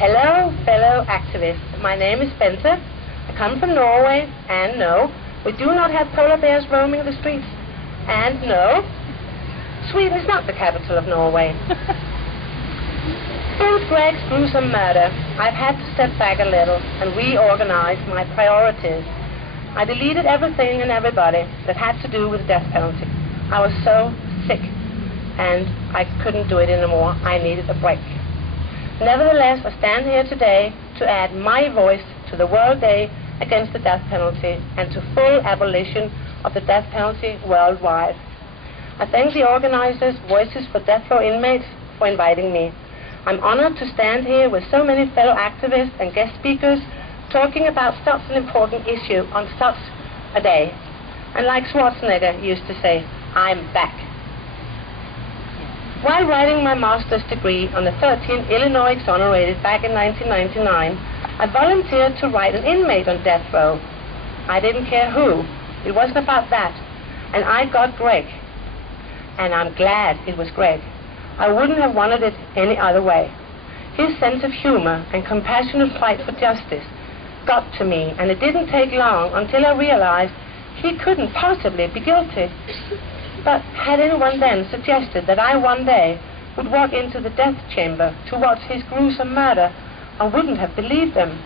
Hello, fellow activists. My name is Bente. I come from Norway, and no, we do not have polar bears roaming the streets. And no, Sweden is not the capital of Norway. Since Greg's gruesome murder, I've had to step back a little and reorganize my priorities. I deleted everything and everybody that had to do with the death penalty. I was so sick, and I couldn't do it anymore. I needed a break. Nevertheless, I stand here today to add my voice to the World Day Against the Death Penalty and to full abolition of the death penalty worldwide. I thank the organizers, Voices for Death Row Inmates, for inviting me. I'm honored to stand here with so many fellow activists and guest speakers talking about such an important issue on such a day. And like Schwarzenegger used to say, I'm back. While writing my master's degree on the 13th Illinois Exonerated back in 1999, I volunteered to write an inmate on death row. I didn't care who. It wasn't about that. And I got Greg. And I'm glad it was Greg. I wouldn't have wanted it any other way. His sense of humor and compassionate fight for justice got to me, and it didn't take long until I realized he couldn't possibly be guilty. But had anyone then suggested that I one day would walk into the death chamber to watch his gruesome murder, I wouldn't have believed them.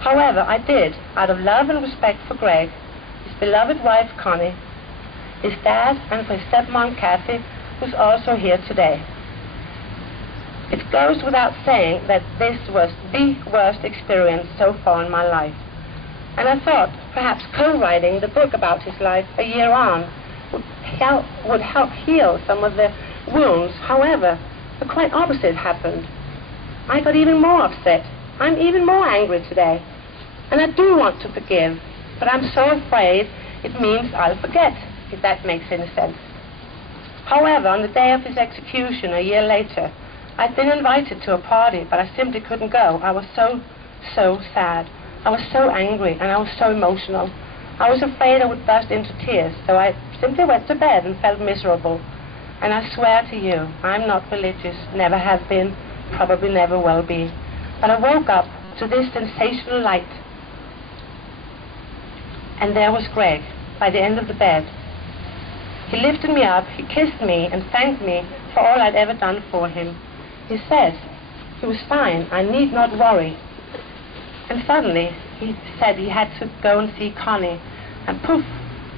However, I did, out of love and respect for Greg, his beloved wife Connie, his dad, and for his stepmom Kathy, who's also here today. It goes without saying that this was the worst experience so far in my life. And I thought perhaps co-writing the book about his life a year on would help heal some of the wounds. However, the quite opposite happened. I got even more upset. I'm even more angry today. And I do want to forgive, but I'm so afraid it means I'll forget, if that makes any sense. However, on the day of his execution a year later, I'd been invited to a party, but I simply couldn't go. I was so sad. I was so angry, and I was so emotional. I was afraid I would burst into tears, so I simply went to bed and felt miserable. And I swear to you, I'm not religious, never have been, probably never will be. But I woke up to this sensational light. And there was Greg, by the end of the bed. He lifted me up, he kissed me, and thanked me for all I'd ever done for him. He says he was fine, I need not worry. And suddenly, he said he had to go and see Connie, and poof,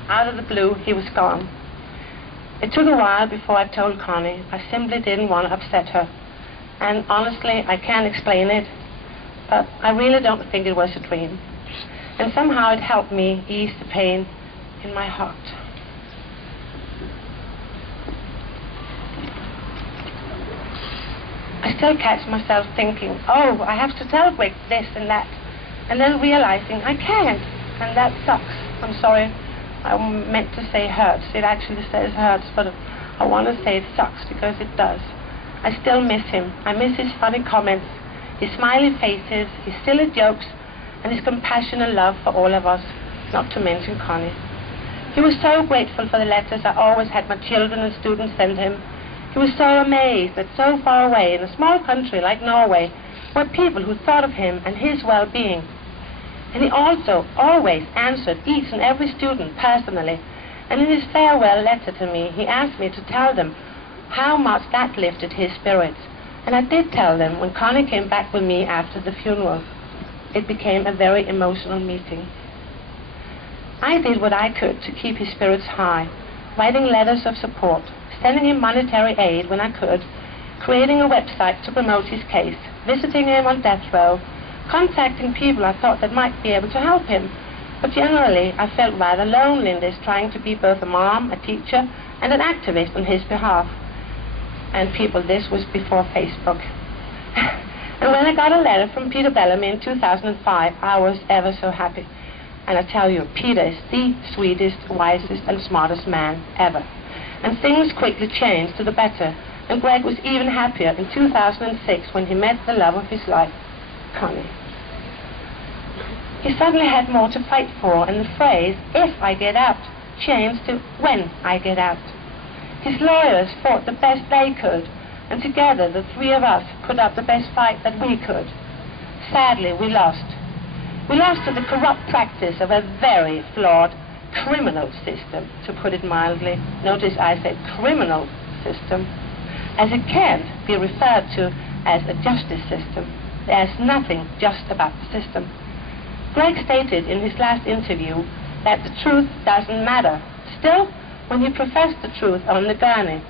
out of the blue, he was gone. It took a while before I told Connie. I simply didn't want to upset her. And honestly, I can't explain it, but I really don't think it was a dream. And somehow it helped me ease the pain in my heart. I still catch myself thinking, oh, I have to tell Greg this and that, and then realizing I can't, and that sucks. I'm sorry, I meant to say hurts. It actually says hurts, but I want to say it sucks because it does. I still miss him. I miss his funny comments, his smiley faces, his silly jokes, and his compassion and love for all of us, not to mention Connie. He was so grateful for the letters I always had my children and students send him. He was so amazed that so far away in a small country like Norway were people who thought of him and his well-being. And he also always answered each and every student personally. And in his farewell letter to me, he asked me to tell them how much that lifted his spirits. And I did tell them when Connie came back with me after the funeral. It became a very emotional meeting. I did what I could to keep his spirits high, writing letters of support, sending him monetary aid when I could, creating a website to promote his case, visiting him on death row, contacting people I thought that might be able to help him. But generally, I felt rather lonely in this, trying to be both a mom, a teacher, and an activist on his behalf. And people, this was before Facebook. And when I got a letter from Peter Bellamy in 2005, I was ever so happy. And I tell you, Peter is the sweetest, wisest, and smartest man ever. And things quickly changed to the better. And Greg was even happier in 2006 when he met the love of his life, Connie. He suddenly had more to fight for, and the phrase, if I get out, changed to when I get out. His lawyers fought the best they could, and together the three of us put up the best fight that we could. sadly, we lost. We lost to the corrupt practice of a very flawed criminal system, to put it mildly. Notice I said criminal system, as it can't be referred to as a justice system. There's nothing just about the system. Greg stated in his last interview that the truth doesn't matter. Still, when he professed the truth on the gurney,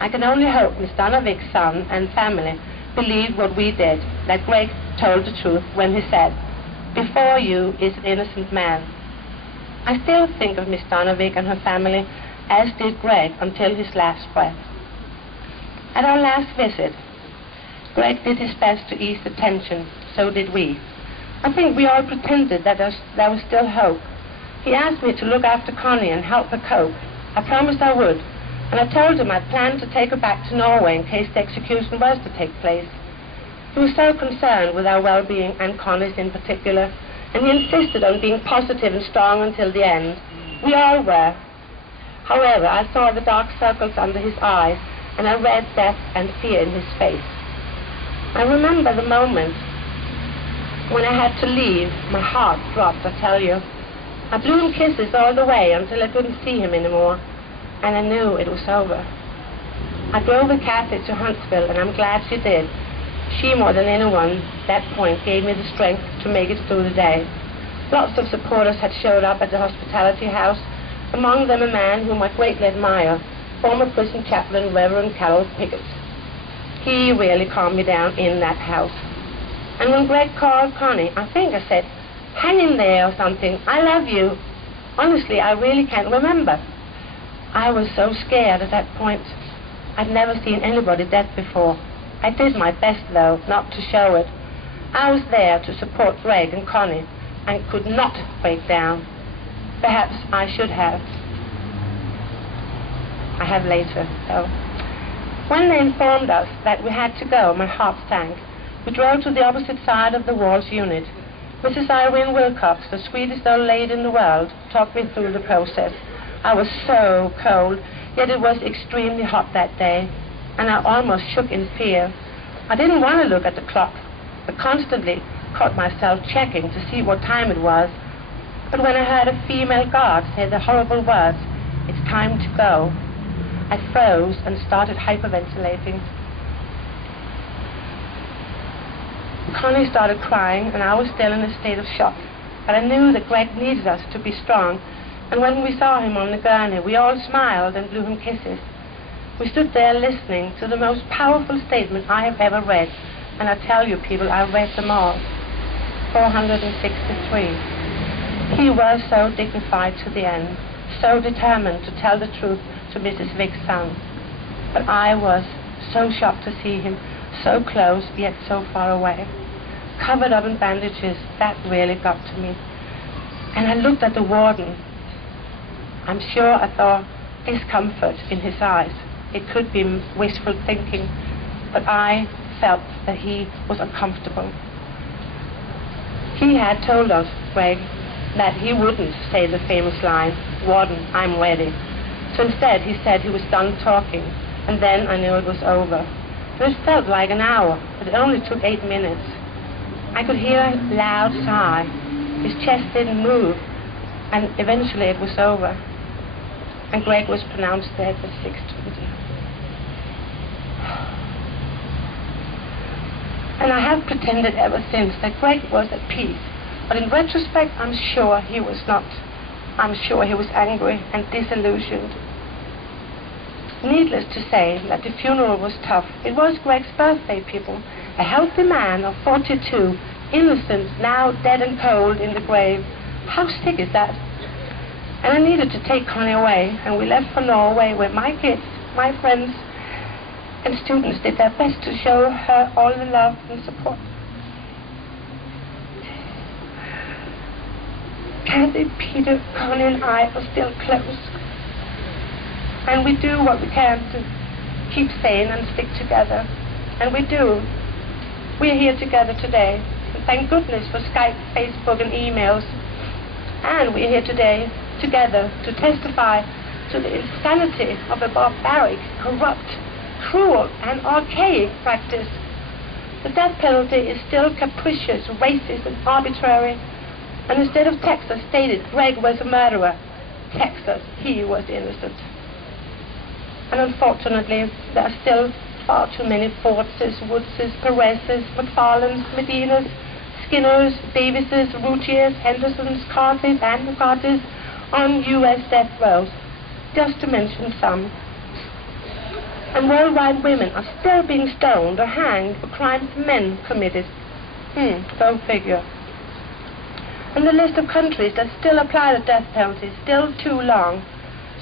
I can only hope Miss Donovik's son and family believed what we did, that Greg told the truth when he said, "Before you is an innocent man." I still think of Miss Donovik and her family, as did Greg until his last breath. At our last visit, Greg did his best to ease the tension, so did we. I think we all pretended that there was still hope. He asked me to look after Connie and help her cope. I promised I would, and I told him I'd planned to take her back to Norway in case the execution was to take place. He was so concerned with our well-being, and Connie's in particular, and he insisted on being positive and strong until the end. We all were. However, I saw the dark circles under his eyes, and I read death and fear in his face. I remember the moment when I had to leave. My heart dropped, I tell you. I blew him kisses all the way until I couldn't see him anymore, and I knew it was over. I drove with Kathy to Huntsville, and I'm glad she did. She, more than anyone at that point, gave me the strength to make it through the day. Lots of supporters had showed up at the hospitality house, among them a man whom I greatly admire, former prison chaplain Reverend Carol Pickett. He really calmed me down in that house. And when Greg called Connie, I think I said, "Hang in there," or something. "I love you." Honestly, I really can't remember. I was so scared at that point. I'd never seen anybody dead before. I did my best, though, not to show it. I was there to support Greg and Connie, and could not break down. Perhaps I should have. I have later, though. When they informed us that we had to go, my heart sank. We drove to the opposite side of the ward's unit. Mrs. Irene Wilcox, the sweetest old lady in the world, talked me through the process. I was so cold, yet it was extremely hot that day, and I almost shook in fear. I didn't want to look at the clock, but constantly caught myself checking to see what time it was. But when I heard a female guard say the horrible words, "It's time to go," I froze and started hyperventilating. Connie started crying, and I was still in a state of shock. But I knew that Greg needed us to be strong, and when we saw him on the gurney, we all smiled and blew him kisses. We stood there listening to the most powerful statement I have ever read, and I tell you, people, I read them all. 463. He was so dignified to the end, so determined to tell the truth to Mrs. Vick's son. But I was so shocked to see him so close, yet so far away. Covered up in bandages, that really got to me. And I looked at the warden. I'm sure I saw discomfort in his eyes. It could be wishful thinking, but I felt that he was uncomfortable. He had told us, Greg, that he wouldn't say the famous line, "Warden, I'm ready." So instead he said he was done talking, and then I knew it was over. It felt like an hour, but it only took 8 minutes. I could hear a loud sigh. His chest didn't move, and eventually it was over. And Greg was pronounced dead at 6:20. And I have pretended ever since that Greg was at peace, but in retrospect, I'm sure he was not. I'm sure he was angry and disillusioned. Needless to say that the funeral was tough. It was Greg's birthday, people. A healthy man of 42, innocent, now dead and cold in the grave. How sick is that? And I needed to take Connie away, and we left for Norway, where my kids, my friends, and students did their best to show her all the love and support. Kathy, Peter, Connie, and I are still close. And we do what we can to keep sane and stick together. And we do. We're here together today. And thank goodness for Skype, Facebook, and emails. And we're here today together to testify to the insanity of a barbaric, corrupt, cruel, and archaic practice. The death penalty is still capricious, racist, and arbitrary. And instead of Texas stated Greg was a murderer, Texas, he was innocent. And unfortunately, there are still far too many Fordses, Woodses, Perez's, McFarlanes, Medinas, Skinners, Davises, Routiers, Hendersons, Carthys, and McCarthys on U.S. death rows, just to mention some. And worldwide women are still being stoned or hanged for crimes men committed. Go figure. And the list of countries that still apply the death penalty is still too long,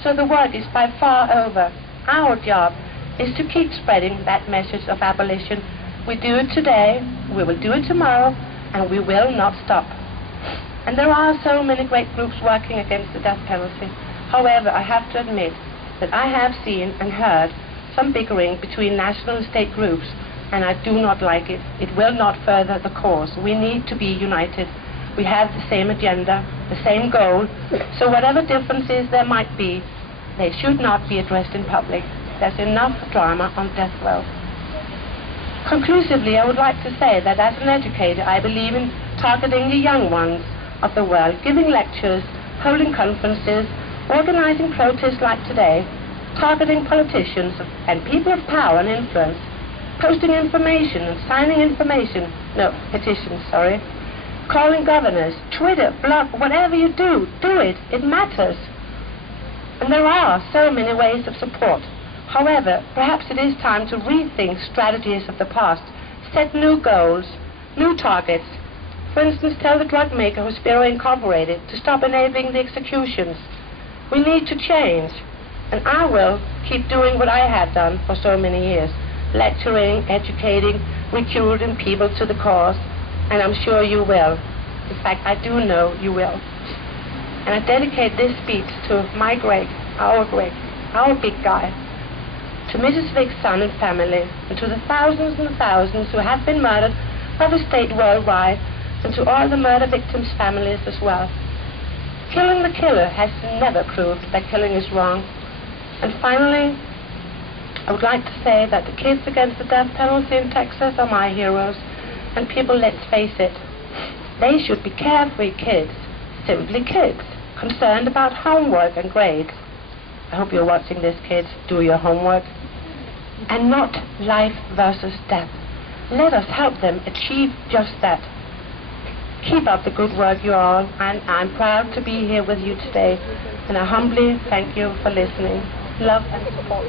so the work is by far over. Our job is to keep spreading that message of abolition. We do it today, we will do it tomorrow, and we will not stop. And there are so many great groups working against the death penalty. However, I have to admit that I have seen and heard some bickering between national and state groups, and I do not like it. It will not further the cause. We need to be united. We have the same agenda, the same goal, so whatever differences there might be, they should not be addressed in public. There's enough drama on death row. Conclusively, I would like to say that as an educator, I believe in targeting the young ones of the world, giving lectures, holding conferences, organizing protests like today, targeting politicians and people of power and influence, posting information and signing petitions, calling governors, Twitter, blog, whatever you do, do it. It matters. And there are so many ways of support. However, perhaps it is time to rethink strategies of the past, set new goals, new targets. For instance, tell the drug maker Hospiro Incorporated to stop enabling the executions. We need to change. And I will keep doing what I have done for so many years, lecturing, educating, recruiting people to the cause, and I'm sure you will. In fact, I do know you will. And I dedicate this speech to my Greg, our big guy, to Mrs. Vick's son and family, and to the thousands and thousands who have been murdered by the state worldwide, and to all the murder victims' families as well. Killing the killer has never proved that killing is wrong. And finally, I would like to say that the kids against the death penalty in Texas are my heroes. And people, let's face it, they should be carefree kids, simply kids, concerned about homework and grades. I hope you're watching this, kids. Do your homework. And not life versus death. Let us help them achieve just that. Keep up the good work, you all, and I'm proud to be here with you today. And I humbly thank you for listening. Love and support.